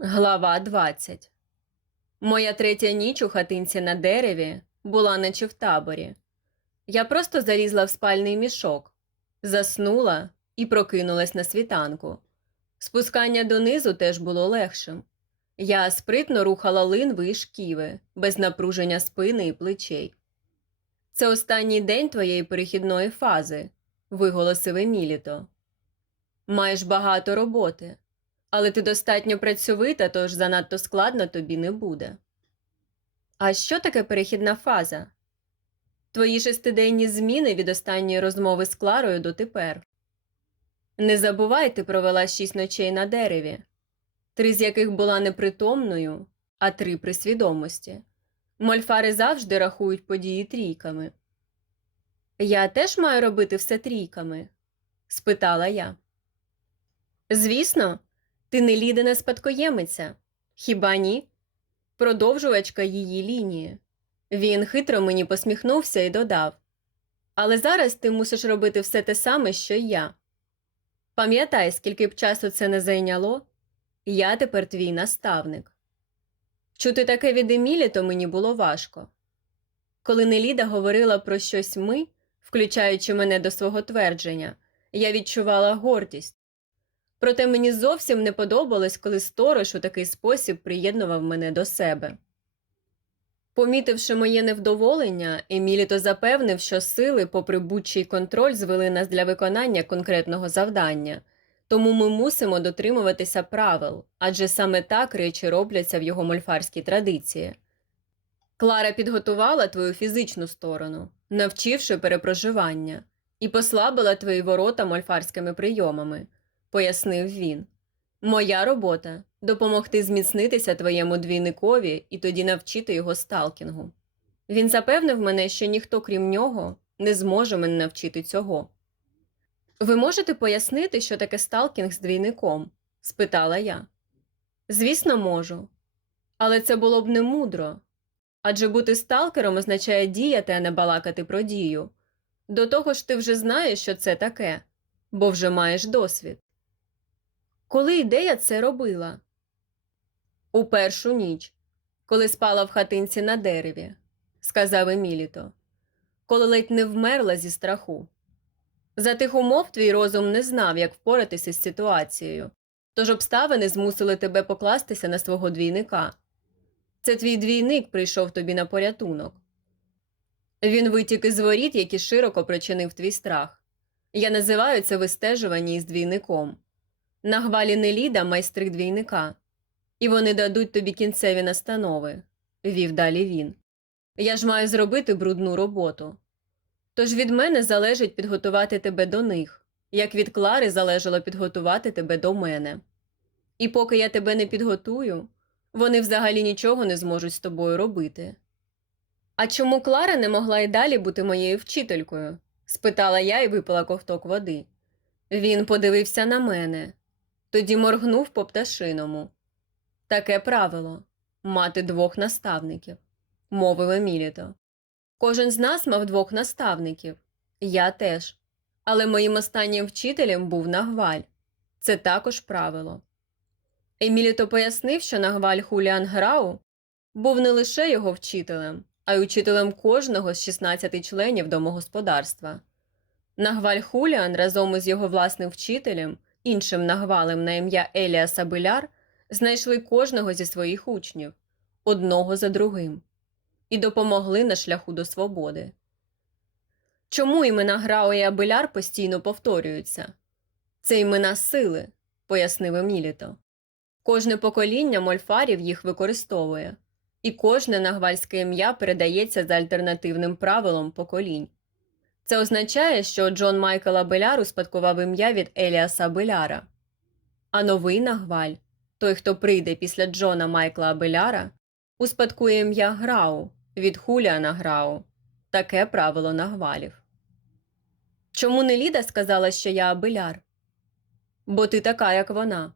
Глава 20 Моя третя ніч у хатинці на дереві була наче в таборі. Я просто залізла в спальний мішок, заснула і прокинулась на світанку. Спускання донизу теж було легшим. Я спритно рухала линви і шківи, без напруження спини і плечей. Це останній день твоєї перехідної фази, виголосив Еміліто. Маєш багато роботи але ти достатньо працьовита, тож занадто складно тобі не буде. А що таке перехідна фаза? Твої шестиденні зміни від останньої розмови з Кларою дотепер. Не забувай, ти провела шість ночей на дереві, три з яких була непритомною, а три при свідомості. Мольфари завжди рахують події трійками. Я теж маю робити все трійками? спитала я. Звісно, ти не лідина спадкоємиця, хіба ні? Продовжувачка її лінії. Він хитро мені посміхнувся і додав Але зараз ти мусиш робити все те саме, що й я. Пам'ятай, скільки б часу це не зайняло, я тепер твій наставник. Чути таке від Емілі, то мені було важко. Коли Неліда говорила про щось ми, включаючи мене до свого твердження, я відчувала гордість. Проте мені зовсім не подобалось, коли сторож у такий спосіб приєднував мене до себе. Помітивши моє невдоволення, Еміліто запевнив, що сили, попри будь-чий контроль, звели нас для виконання конкретного завдання, тому ми мусимо дотримуватися правил, адже саме так речі робляться в його мольфарській традиції. Клара підготувала твою фізичну сторону, навчивши перепроживання, і послабила твої ворота мольфарськими прийомами пояснив він. Моя робота допомогти зміцнитися твоєму двійникові і тоді навчити його сталкінгу. Він запевнив мене, що ніхто, крім нього, не зможе мене навчити цього. Ви можете пояснити, що таке сталкінг з двійником? спитала я. Звісно, можу. Але це було б не мудро. Адже бути сталкером означає діяти, а не балакати про дію. До того ж, ти вже знаєш, що це таке, бо вже маєш досвід. Коли ідея це робила? У першу ніч, коли спала в хатинці на дереві, сказав Еміліто, коли ледь не вмерла зі страху. За тих умов твій розум не знав, як впоратися з ситуацією, тож обставини змусили тебе покластися на свого двійника. Це твій двійник прийшов тобі на порятунок. Він витік із воріт, які широко причинив твій страх. Я називаю це вистежування із двійником. На гвалі Неліда майстри двійника, і вони дадуть тобі кінцеві настанови, вів далі він. Я ж маю зробити брудну роботу. Тож від мене залежить підготувати тебе до них, як від Клари залежало підготувати тебе до мене. І поки я тебе не підготую, вони взагалі нічого не зможуть з тобою робити. А чому Клара не могла й далі бути моєю вчителькою? спитала я і випила ковток води. Він подивився на мене тоді моргнув по пташиному. Таке правило мати двох наставників, мовив Еміліто. Кожен з нас мав двох наставників, я теж. Але моїм останнім вчителем був Нагваль. Це також правило. Еміліто пояснив, що Нагваль Хуліан Грау був не лише його вчителем, а й учителем кожного з 16 членів домогосподарства. Нагваль Хуліан разом із його власним вчителем іншим нагвалем на ім'я Елія Сабиляр знайшли кожного зі своїх учнів одного за другим і допомогли на шляху до свободи. Чому імена Грао і Абеляр постійно повторюються? Це імена сили, пояснив Еміліто. Кожне покоління мольфарів їх використовує, і кожне нагвальське ім'я передається за альтернативним правилом поколінь. Це означає, що Джон Майкл Абеляр успадкував ім'я від Еліаса Абеляра. А новий Нагваль, той, хто прийде після Джона Майкла Абеляра, успадкує ім'я Грау від Хуліана Грау. Таке правило Нагвалів. Чому не Ліда сказала, що я Абеляр? Бо ти така, як вона.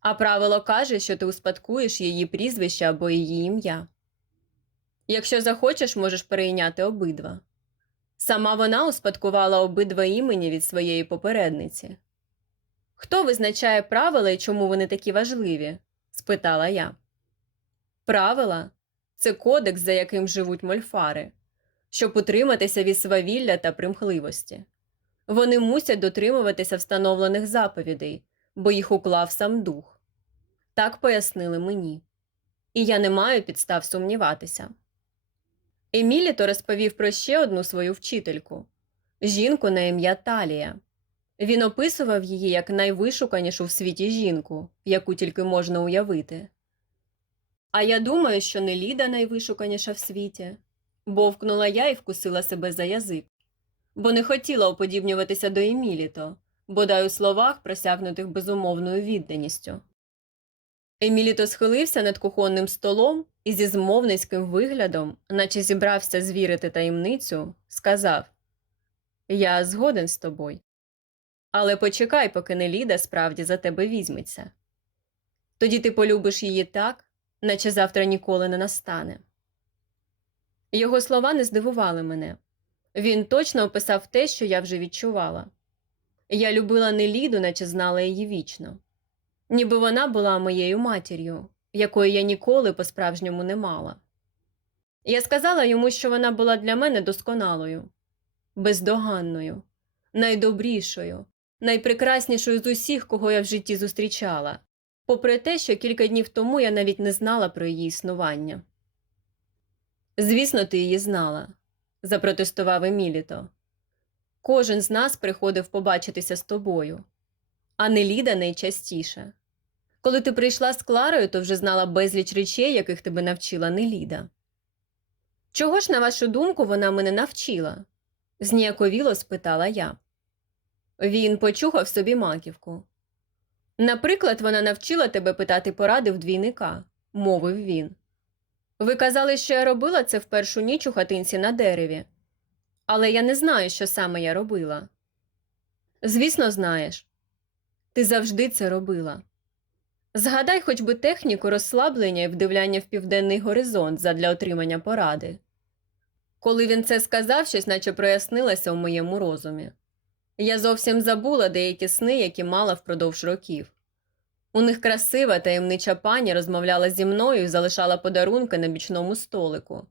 А правило каже, що ти успадкуєш її прізвище або її ім'я. Якщо захочеш, можеш перейняти обидва. Сама вона успадкувала обидва імені від своєї попередниці. Хто визначає правила і чому вони такі важливі? спитала я. Правила це кодекс, за яким живуть мольфари, щоб утриматися від свавілля та примхливості. Вони мусять дотримуватися встановлених заповідей, бо їх уклав сам дух. Так пояснили мені. І я не маю підстав сумніватися. Еміліто розповів про ще одну свою вчительку жінку на ім'я Талія. Він описував її як найвишуканішу в світі жінку, яку тільки можна уявити. А я думаю, що не Ліда найвишуканіша в світі, бовкнула я і вкусила себе за язик, бо не хотіла уподібнюватися до Еміліто, бодай у словах, просягнутих безумовною відданістю. Еміліто схилився над кухонним столом і зі змовницьким виглядом, наче зібрався звірити таємницю, сказав Я згоден з тобою. Але почекай, поки Неліда справді за тебе візьметься. Тоді ти полюбиш її так, наче завтра ніколи не настане. Його слова не здивували мене. Він точно описав те, що я вже відчувала. Я любила Неліду, наче знала її вічно. Ніби вона була моєю матір'ю, якої я ніколи по-справжньому не мала. Я сказала йому, що вона була для мене досконалою, бездоганною, найдобрішою, найпрекраснішою з усіх, кого я в житті зустрічала, попри те, що кілька днів тому я навіть не знала про її існування. Звісно, ти її знала, запротестував Еміліто. Кожен з нас приходив побачитися з тобою, а не Ліда найчастіше. Коли ти прийшла з Кларою, то вже знала безліч речей, яких тебе навчила Неліда. Чого ж, на вашу думку, вона мене навчила? зніяковіло спитала я. Він почухав собі маківку. Наприклад, вона навчила тебе питати поради в двійника, мовив він. Ви казали, що я робила це в першу ніч у хатинці на дереві, але я не знаю, що саме я робила. Звісно, знаєш, ти завжди це робила. Згадай хоч би техніку розслаблення і вдивляння в південний горизонт задля отримання поради. Коли він це сказав, щось наче прояснилося у моєму розумі. Я зовсім забула деякі сни, які мала впродовж років. У них красива таємнича пані розмовляла зі мною і залишала подарунки на бічному столику.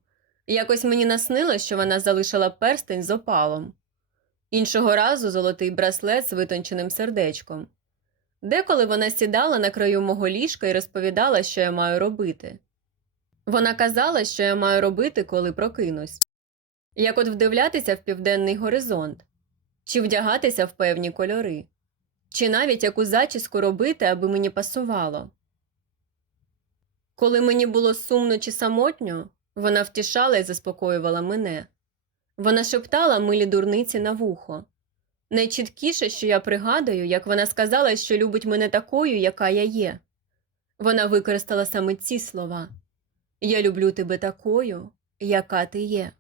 Якось мені наснилось, що вона залишила перстень з опалом. Іншого разу золотий браслет з витонченим сердечком. Деколи вона сідала на краю мого ліжка і розповідала, що я маю робити. Вона казала, що я маю робити, коли прокинусь. Як от вдивлятися в південний горизонт, чи вдягатися в певні кольори, чи навіть яку зачіску робити, аби мені пасувало. Коли мені було сумно чи самотньо, вона втішала і заспокоювала мене. Вона шептала милі дурниці на вухо. Найчіткіше, що я пригадую, як вона сказала, що любить мене такою, яка я є. Вона використала саме ці слова Я люблю тебе такою, яка ти є.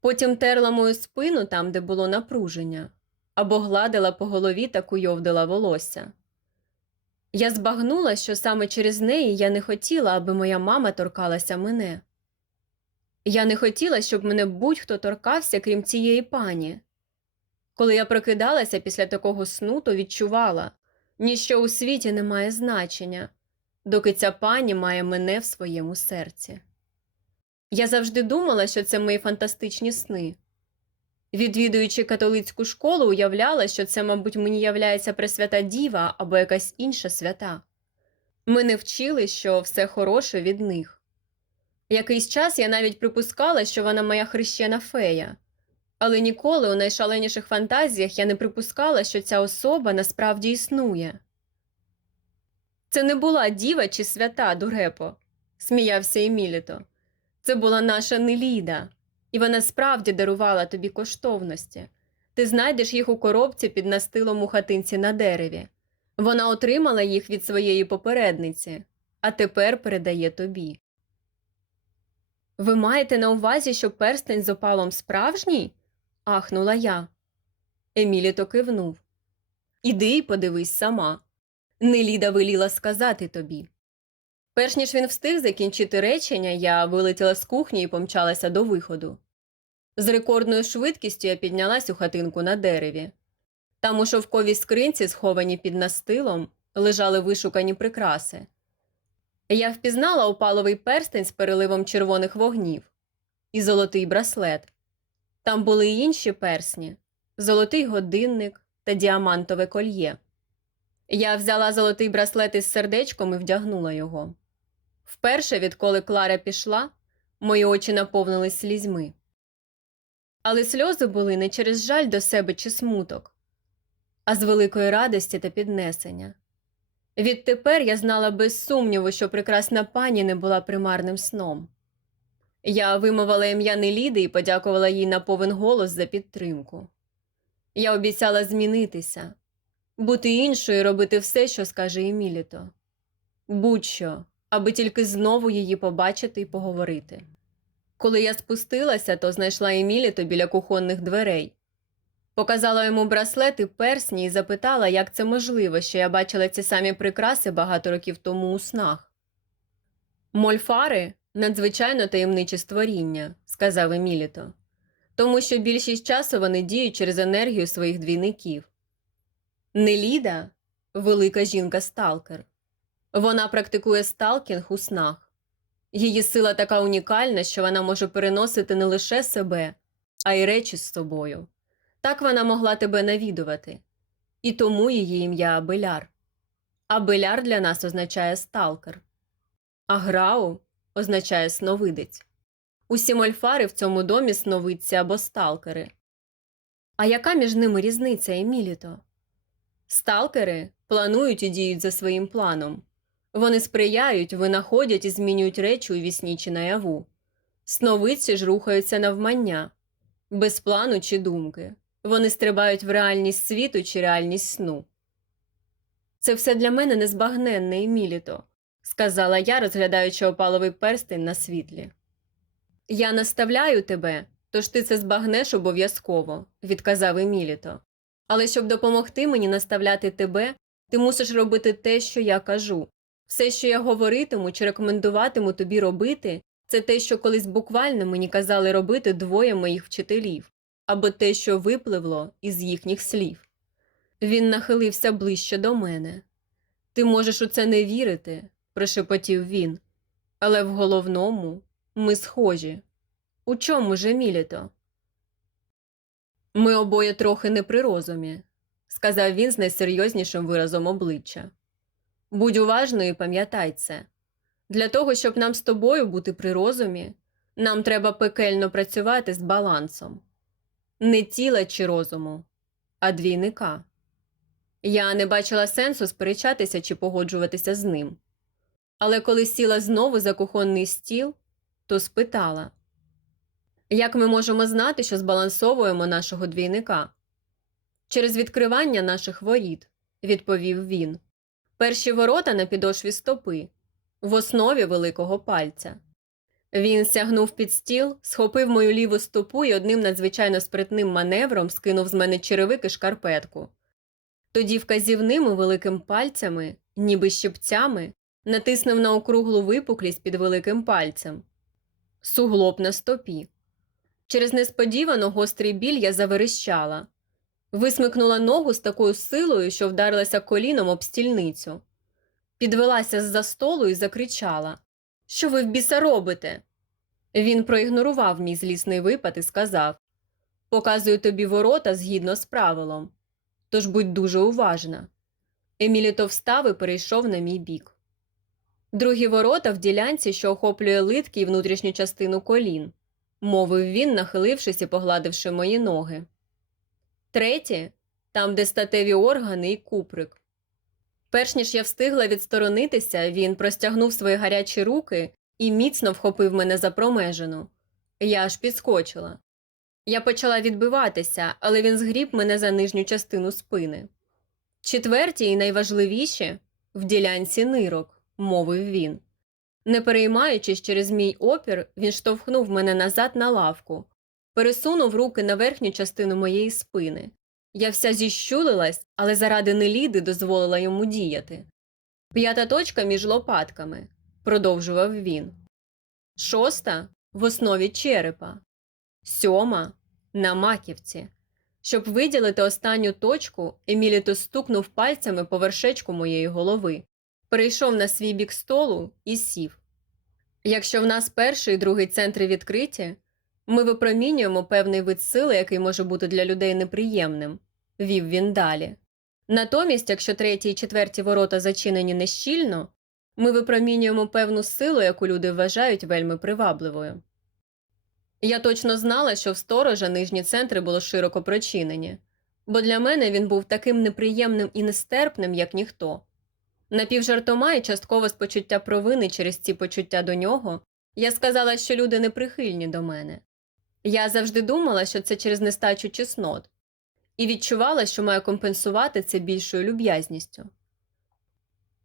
Потім терла мою спину там, де було напруження, або гладила по голові та куйовдила волосся. Я збагнула, що саме через неї я не хотіла, аби моя мама торкалася мене. Я не хотіла, щоб мене будь-хто торкався, крім цієї пані. Коли я прокидалася після такого сну, то відчувала, ніщо у світі не має значення, доки ця пані має мене в своєму серці. Я завжди думала, що це мої фантастичні сни. Відвідуючи католицьку школу, уявляла, що це, мабуть, мені являється Пресвята Діва або якась інша свята. Мене вчили, що все хороше від них. Якийсь час я навіть припускала, що вона моя хрещена фея, але ніколи у найшаленіших фантазіях я не припускала, що ця особа насправді існує. Це не була діва чи свята, дурепо, сміявся Еміліто. Це була наша Неліда, і вона справді дарувала тобі коштовності. Ти знайдеш їх у коробці під настилом у хатинці на дереві. Вона отримала їх від своєї попередниці, а тепер передає тобі. Ви маєте на увазі, що перстень з опалом справжній? Ахнула я. Еміліто кивнув. Іди і подивись сама. Неліда веліла сказати тобі. Перш ніж він встиг закінчити речення, я вилетіла з кухні і помчалася до виходу. З рекордною швидкістю я піднялась у хатинку на дереві. Там у шовковій скринці, сховані під настилом, лежали вишукані прикраси. Я впізнала опаловий перстень з переливом червоних вогнів і золотий браслет. Там були й інші персні, золотий годинник та діамантове кольє. Я взяла золотий браслет із сердечком і вдягнула його. Вперше, відколи Клара пішла, мої очі наповнились слізьми. Але сльози були не через жаль до себе чи смуток, а з великої радості та піднесення. Відтепер я знала без сумніву, що прекрасна пані не була примарним сном. Я вимовила ім'я Неліди і подякувала їй на повен голос за підтримку. Я обіцяла змінитися, бути іншою робити все, що скаже Еміліто. Будь-що, аби тільки знову її побачити і поговорити. Коли я спустилася, то знайшла Еміліто біля кухонних дверей. Показала йому браслет і персні і запитала, як це можливо, що я бачила ці самі прикраси багато років тому у снах. Мольфари надзвичайно таємниче створіння, сказав Еміліто, тому що більшість часу вони діють через енергію своїх двійників. Неліда велика жінка-сталкер. Вона практикує сталкінг у снах. Її сила така унікальна, що вона може переносити не лише себе, а й речі з собою. Так вона могла тебе навідувати. І тому її ім'я Абеляр. Абеляр для нас означає сталкер. А Грау означає сновидець. Усі мольфари в цьому домі сновидці або сталкери. А яка між ними різниця, Еміліто? Сталкери планують і діють за своїм планом. Вони сприяють, винаходять і змінюють речі у вісні чи наяву. Сновидці ж рухаються навмання, без плану чи думки. Вони стрибають в реальність світу чи реальність сну. Це все для мене незбагненне, Еміліто, сказала я, розглядаючи опаловий перстень на світлі. Я наставляю тебе, тож ти це збагнеш обов'язково, відказав Еміліто. Але щоб допомогти мені наставляти тебе, ти мусиш робити те, що я кажу. Все, що я говоритиму чи рекомендуватиму тобі робити, це те, що колись буквально мені казали робити двоє моїх вчителів, або те, що випливло із їхніх слів. Він нахилився ближче до мене. Ти можеш у це не вірити, прошепотів він. Але в головному ми схожі. У чому ж, Еміліто? Ми обоє трохи не при розумі, сказав він з найсерйознішим виразом обличчя. Будь уважною і пам'ятай це. Для того, щоб нам з тобою бути при розумі, нам треба пекельно працювати з балансом. Не тіла чи розуму, а двійника. Я не бачила сенсу сперечатися чи погоджуватися з ним. Але коли сіла знову за кухонний стіл, то спитала як ми можемо знати, що збалансовуємо нашого двійника? Через відкривання наших воріт, відповів він. Перші ворота на підошві стопи, в основі великого пальця. Він сягнув під стіл, схопив мою ліву стопу і одним надзвичайно спритним маневром скинув з мене черевики шкарпетку. Тоді вказівними великим пальцями, ніби щипцями, натиснув на округлу випуклість під великим пальцем. Суглоб на стопі. Через несподівано гострий біль я заверещала. Висмикнула ногу з такою силою, що вдарилася коліном об стільницю. Підвелася з-за столу і закричала Що ви в біса робите? Він проігнорував мій злісний випад і сказав Показую тобі ворота згідно з правилом. Тож будь дуже уважна. Еміліто встав і перейшов на мій бік. Другі ворота в ділянці, що охоплює литки і внутрішню частину колін, мовив він, нахилившись і погладивши мої ноги. Третє там, де статеві органи і куприк. Перш ніж я встигла відсторонитися, він простягнув свої гарячі руки і міцно вхопив мене за промежину. Я аж підскочила. Я почала відбиватися, але він згріб мене за нижню частину спини. Четверті і найважливіші в ділянці нирок, мовив він. Не переймаючись через мій опір, він штовхнув мене назад на лавку, пересунув руки на верхню частину моєї спини. Я вся зіщулилась, але заради неліди дозволила йому діяти. П'ята точка між лопатками, продовжував він. Шоста в основі черепа, сьома на маківці. Щоб виділити останню точку, Еміліто стукнув пальцями по вершечку моєї голови. Перейшов на свій бік столу і сів. Якщо в нас перший і другий центри відкриті, ми випромінюємо певний вид сили, який може бути для людей неприємним, вів він далі. Натомість, якщо треті і четверті ворота зачинені нещільно, ми випромінюємо певну силу, яку люди вважають вельми привабливою. Я точно знала, що в сторожа нижні центри було широко прочинені, бо для мене він був таким неприємним і нестерпним, як ніхто. Напівжартома і частково з почуття провини через ці почуття до нього, я сказала, що люди неприхильні до мене. Я завжди думала, що це через нестачу чеснот, і відчувала, що маю компенсувати це більшою люб'язністю.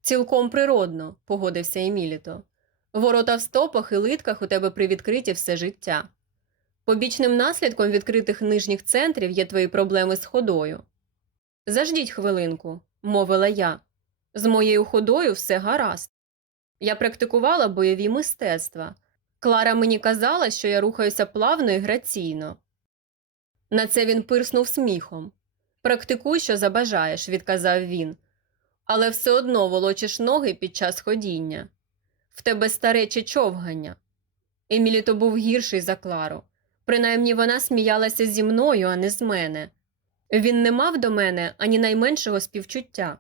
Цілком природно, погодився Еміліто. Ворота в стопах і литках у тебе привідкриті все життя. Побічним наслідком відкритих нижніх центрів є твої проблеми з ходою. Заждіть хвилинку, мовила я. З моєю ходою все гаразд. Я практикувала бойові мистецтва. Клара мені казала, що я рухаюся плавно і граційно. На це він пирснув сміхом. Практикуй, що забажаєш, відказав він. Але все одно волочиш ноги під час ходіння. В тебе старече човгання. Еміліто був гірший за Клару. Принаймні вона сміялася зі мною, а не з мене. Він не мав до мене ані найменшого співчуття.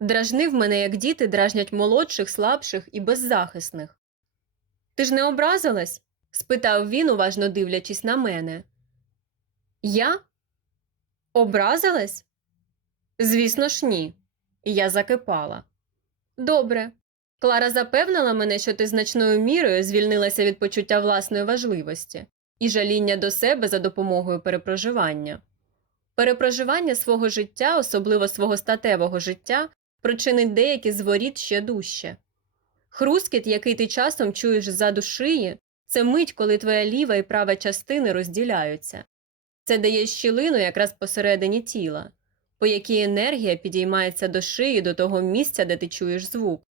Дражнив мене, як діти дражнять молодших, слабших і беззахисних. Ти ж не образилась? спитав він, уважно дивлячись на мене. Я? Образилась? Звісно ж, ні. І я закипала. Добре. Клара запевнила мене, що ти значною мірою звільнилася від почуття власної важливості і жаління до себе за допомогою перепроживання. Перепроживання свого життя, особливо свого статевого життя, причинить деякі зворіт ще дужче. Хрускіт, який ти часом чуєш ззаду шиї, це мить, коли твоя ліва і права частини розділяються. Це дає щілину якраз посередині тіла, по якій енергія підіймається до шиї до того місця, де ти чуєш звук.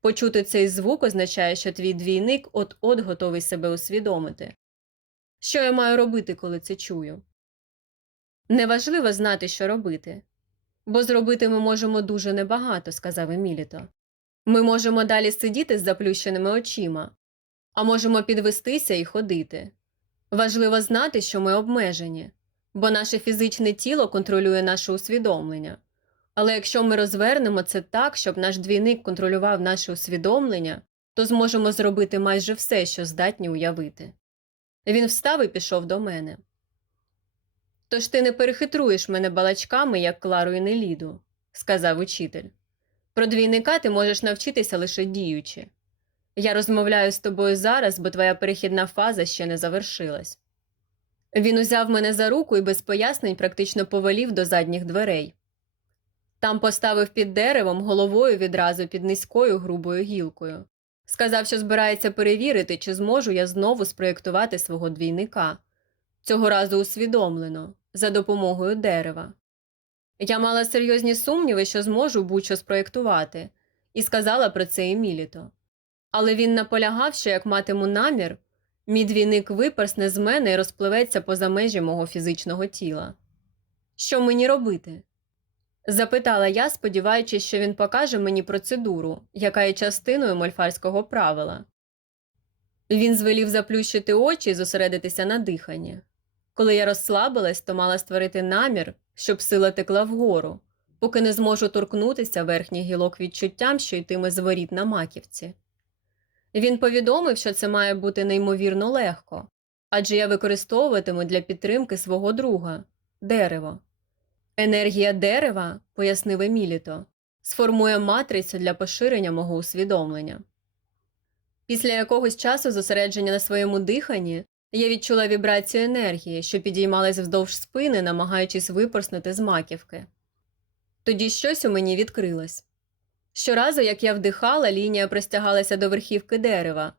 Почути цей звук означає, що твій двійник от-от готовий себе усвідомити. Що я маю робити, коли це чую? Неважливо знати, що робити. Бо зробити ми можемо дуже небагато, сказав Еміліто. Ми можемо далі сидіти з заплющеними очима, а можемо підвестися і ходити. Важливо знати, що ми обмежені, бо наше фізичне тіло контролює наше усвідомлення. Але якщо ми розвернемо це так, щоб наш двійник контролював наше усвідомлення, то зможемо зробити майже все, що здатні уявити. Він встав і пішов до мене. Тож ти не перехитруєш мене балачками, як Клару і Неліду, сказав учитель. Про двійника ти можеш навчитися лише діючи. Я розмовляю з тобою зараз, бо твоя перехідна фаза ще не завершилась. Він узяв мене за руку і без пояснень практично повелів до задніх дверей. Там поставив під деревом головою відразу під низькою грубою гілкою. Сказав, що збирається перевірити, чи зможу я знову спроєктувати свого двійника. Цього разу усвідомлено, за допомогою дерева. Я мала серйозні сумніви, що зможу будь-що спроєктувати, і сказала про це Еміліто. Але він наполягав, що як матиму намір, мій двійник виперсне з мене і розпливеться поза межі мого фізичного тіла. Що мені робити? Запитала я, сподіваючись, що він покаже мені процедуру, яка є частиною мольфарського правила. Він звелів заплющити очі і зосередитися на диханні. Коли я розслабилась, то мала створити намір, щоб сила текла вгору, поки не зможу торкнутися верхніх гілок відчуттям, що йтиме з воріт на маківці. Він повідомив, що це має бути неймовірно легко, адже я використовуватиму для підтримки свого друга дерево. Енергія дерева, пояснив Еміліто, сформує матрицю для поширення мого усвідомлення. Після якогось часу зосередження на своєму диханні я відчула вібрацію енергії, що підіймалась вздовж спини, намагаючись випорснути з маківки. Тоді щось у мені відкрилось. Щоразу, як я вдихала, лінія простягалася до верхівки дерева.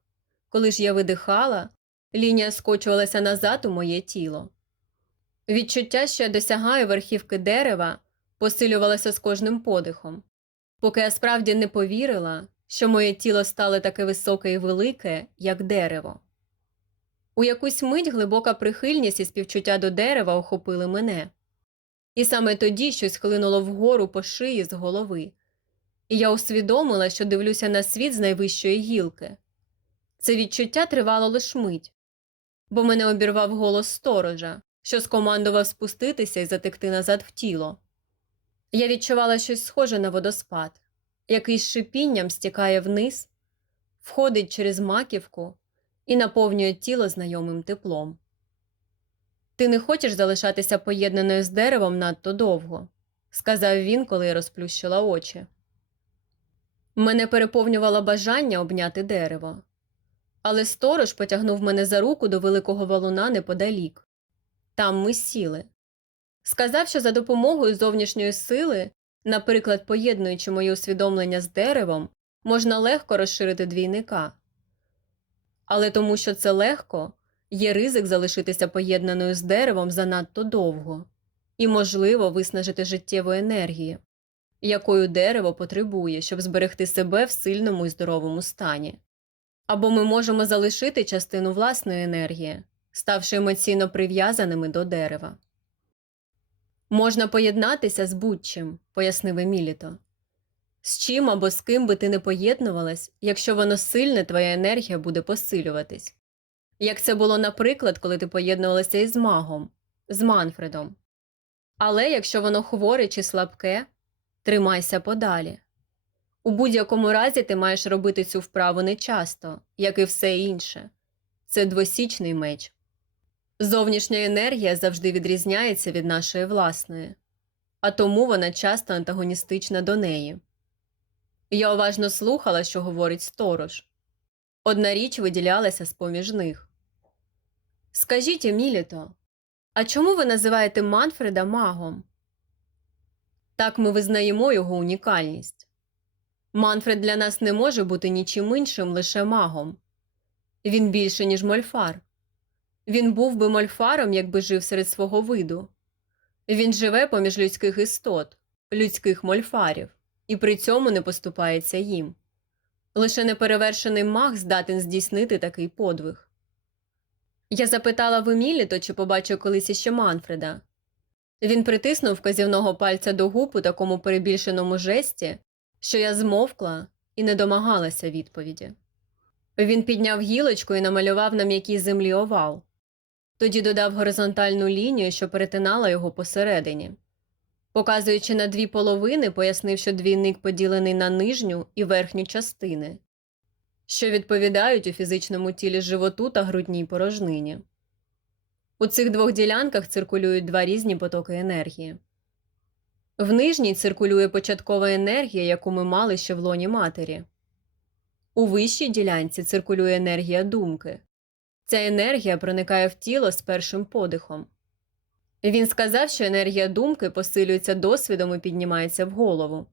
Коли ж я видихала, лінія скочувалася назад у моє тіло. Відчуття, що я досягаю верхівки дерева, посилювалося з кожним подихом, поки я справді не повірила, що моє тіло стало таке високе і велике, як дерево. У якусь мить глибока прихильність і співчуття до дерева охопили мене. І саме тоді щось хлинуло вгору по шиї з голови. і я усвідомила, що дивлюся на світ з найвищої гілки. Це відчуття тривало лиш мить, бо мене обірвав голос сторожа, що скомандував спуститися і затекти назад в тіло. Я відчувала щось схоже на водоспад, який з шипінням стікає вниз, входить через маківку і наповнює тіло знайомим теплом. Ти не хочеш залишатися поєднаною з деревом надто довго, сказав він, коли розплющила очі. Мене переповнювало бажання обняти дерево, але сторож потягнув мене за руку до великого валуна неподалік. Там ми сіли. Сказав, що за допомогою зовнішньої сили, наприклад, поєднуючи моє усвідомлення з деревом, можна легко розширити двійника. Але тому, що це легко, є ризик залишитися поєднаною з деревом занадто довго і, можливо, виснажити життєву енергію, якою дерево потребує, щоб зберегти себе в сильному і здоровому стані. Або ми можемо залишити частину власної енергії, ставши емоційно прив'язаними до дерева. Можна поєднатися з будь-чим, пояснив Еміліто. З чим або з ким би ти не поєднувалась, якщо воно сильне, твоя енергія буде посилюватись. Як це було, наприклад, коли ти поєднувалася із магом, з Манфредом. Але якщо воно хворе чи слабке, тримайся подалі. У будь-якому разі ти маєш робити цю вправу нечасто, як і все інше. Це двосічний меч. Зовнішня енергія завжди відрізняється від нашої власної, а тому вона часто антагоністична до неї. Я уважно слухала, що говорить сторож. Одна річ виділялася з поміж них. Скажіть, Еміліто, а чому ви називаєте Манфреда магом? Так ми визнаємо його унікальність. Манфред для нас не може бути нічим іншим лише магом. Він більше, ніж мольфар. Він був би мольфаром, якби жив серед свого виду. Він живе поміж людських істот, людських мольфарів, і при цьому не поступається їм. Лише неперевершений маг здатен здійснити такий подвиг. Я запитала в Еміліто, чи побачив колись іще Манфреда. Він притиснув вказівного пальця до губ у такому перебільшеному жесті, що я змовкла і не домагалася відповіді. Він підняв гілочку і намалював на м'якій землі овал, тоді додав горизонтальну лінію, що перетинала його посередині. Показуючи на дві половини, пояснив, що двійник поділений на нижню і верхню частини, що відповідають у фізичному тілі животу та грудній порожнині. У цих двох ділянках циркулюють два різні потоки енергії. В нижній циркулює початкова енергія, яку ми мали ще в лоні матері. У вищій ділянці циркулює енергія думки. Ця енергія проникає в тіло з першим подихом. Він сказав, що енергія думки посилюється досвідом і піднімається в голову.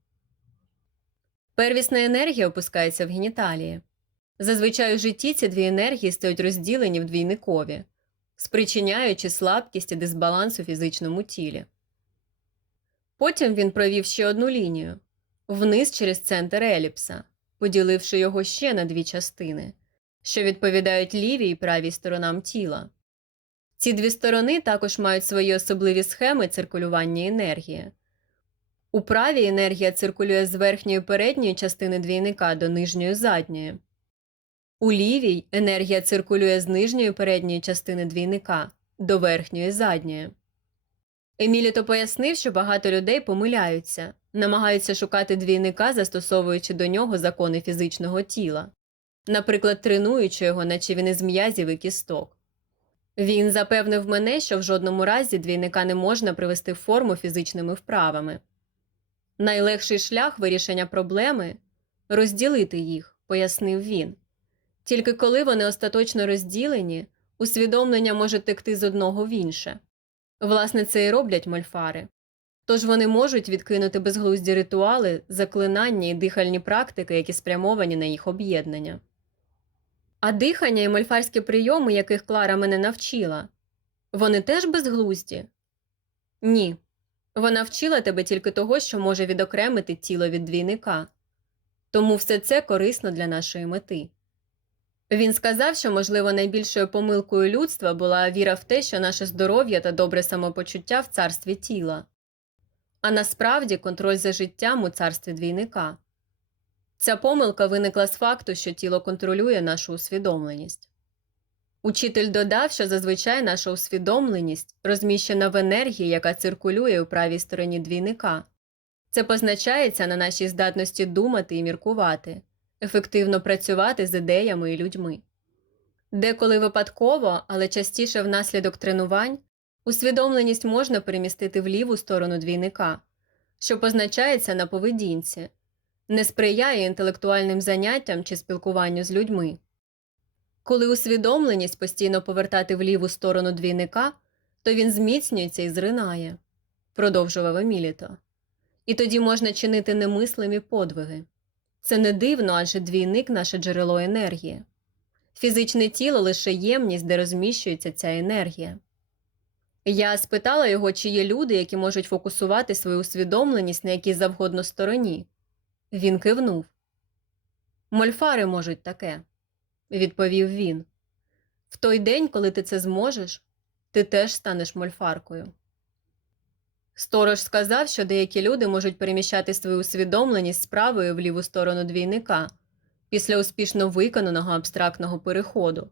Первісна енергія опускається в геніталії. Зазвичай у житті ці дві енергії стають розділені в двійникові, спричиняючи слабкість і дисбаланс у фізичному тілі. Потім він провів ще одну лінію вниз через центр еліпса, поділивши його ще на дві частини, що відповідають лівій і правій сторонам тіла. Ці дві сторони також мають свої особливі схеми циркулювання енергії. У правій енергія циркулює з верхньої передньої частини двійника до нижньої задньої. У лівій енергія циркулює з нижньої передньої частини двійника до верхньої задньої. Еміліто пояснив, що багато людей помиляються, намагаються шукати двійника, застосовуючи до нього закони фізичного тіла, наприклад, тренуючи його, наче він із м'язів і кісток. Він запевнив мене, що в жодному разі двійника не можна привести в форму фізичними вправами. Найлегший шлях вирішення проблеми розділити їх, пояснив він. Тільки коли вони остаточно розділені, усвідомлення може текти з одного в інше. Власне, це і роблять мольфари. Тож вони можуть відкинути безглузді ритуали, заклинання і дихальні практики, які спрямовані на їх об'єднання. А дихання і мольфарські прийоми, яких Клара мене навчила, вони теж безглузді? Ні. Вона вчила тебе тільки того, що може відокремити тіло від двійника. Тому все це корисно для нашої мети. Він сказав, що, можливо, найбільшою помилкою людства була віра в те, що наше здоров'я та добре самопочуття в царстві тіла, а насправді контроль за життям у царстві двійника. Ця помилка виникла з факту, що тіло контролює нашу усвідомленість. Учитель додав, що зазвичай наша усвідомленість розміщена в енергії, яка циркулює у правій стороні двійника. Це позначається на нашій здатності думати і міркувати, ефективно працювати з ідеями і людьми. Деколи випадково, але частіше внаслідок тренувань, усвідомленість можна перемістити в ліву сторону двійника, що позначається на поведінці, не сприяє інтелектуальним заняттям чи спілкуванню з людьми. Коли усвідомленість постійно повертати в ліву сторону двійника, то він зміцнюється і зринає, продовжував Еміліто. І тоді можна чинити немислимі подвиги. Це не дивно, адже двійник наше джерело енергії. Фізичне тіло лише ємність, де розміщується ця енергія. Я спитала його, чи є люди, які можуть фокусувати свою усвідомленість на якій завгодно стороні. Він кивнув. Мольфари можуть таке, відповів він. В той день, коли ти це зможеш, ти теж станеш мольфаркою. Сторож сказав, що деякі люди можуть переміщати свою усвідомленість з правої в ліву сторону двійника після успішно виконаного абстрактного переходу,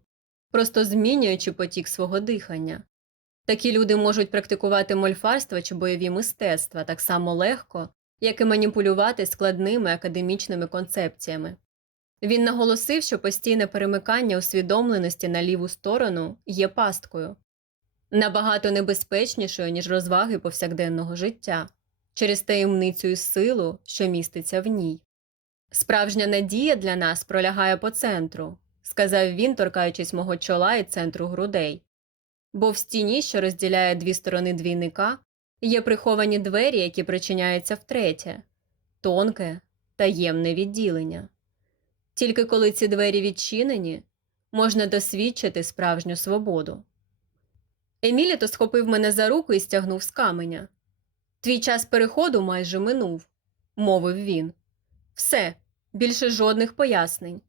просто змінюючи потік свого дихання. Такі люди можуть практикувати мольфарство чи бойові мистецтва так само легко, як і маніпулювати складними академічними концепціями. Він наголосив, що постійне перемикання усвідомленості на ліву сторону є пасткою, набагато небезпечнішою, ніж розваги повсякденного життя, через таємницю і силу, що міститься в ній. Справжня надія для нас пролягає по центру, сказав він, торкаючись мого чола і центру грудей. Бо в стіні, що розділяє дві сторони двійника, є приховані двері, які причиняються втретє, тонке, таємне відділення. Тільки коли ці двері відчинені, можна досвідчити справжню свободу. Еміліто схопив мене за руку і стягнув з каменя. Твій час переходу майже минув, мовив він. Все, більше жодних пояснень.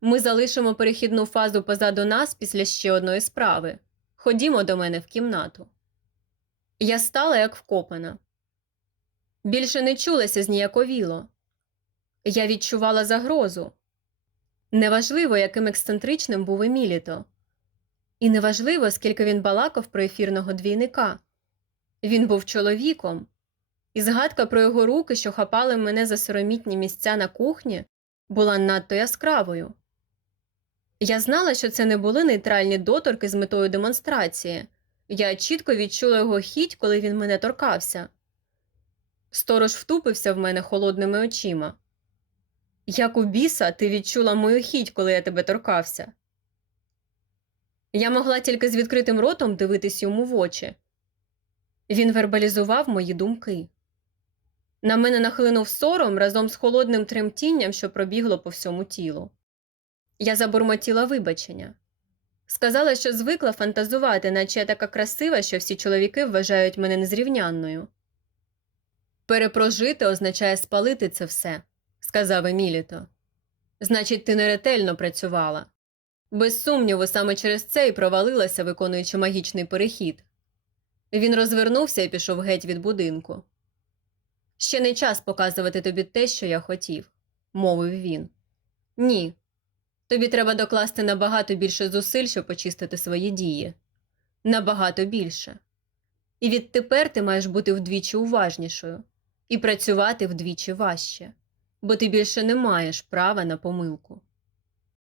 Ми залишимо перехідну фазу позаду нас після ще одної справи. Ходімо до мене в кімнату. Я стала як вкопана. Більше не чулася зніяковіло. Я відчувала загрозу. Неважливо, яким ексцентричним був Еміліто. І неважливо, скільки він балакав про ефірного двійника. Він був чоловіком, і згадка про його руки, що хапали мене за соромітні місця на кухні, була надто яскравою. Я знала, що це не були нейтральні доторки з метою демонстрації. Я чітко відчула його хіть, коли він мене торкався. Сторож втупився в мене холодними очима. Як у біса, ти відчула мою хіть, коли я тебе торкався. Я могла тільки з відкритим ротом дивитись йому в очі. Він вербалізував мої думки. На мене нахлинув сором разом з холодним тремтінням, що пробігло по всьому тілу. Я забурмотіла вибачення. Сказала, що звикла фантазувати, наче я така красива, що всі чоловіки вважають мене незрівнянною. Перепрожити означає спалити це все, сказав Еміліто. Значить, ти неретельно працювала. Без сумніву, саме через це і провалилася, виконуючи магічний перехід. Він розвернувся і пішов геть від будинку. Ще не час показувати тобі те, що я хотів, мовив він. Ні. Тобі треба докласти набагато більше зусиль, щоб почистити свої дії. Набагато більше. І відтепер ти маєш бути вдвічі уважнішою і працювати вдвічі важче, бо ти більше не маєш права на помилку.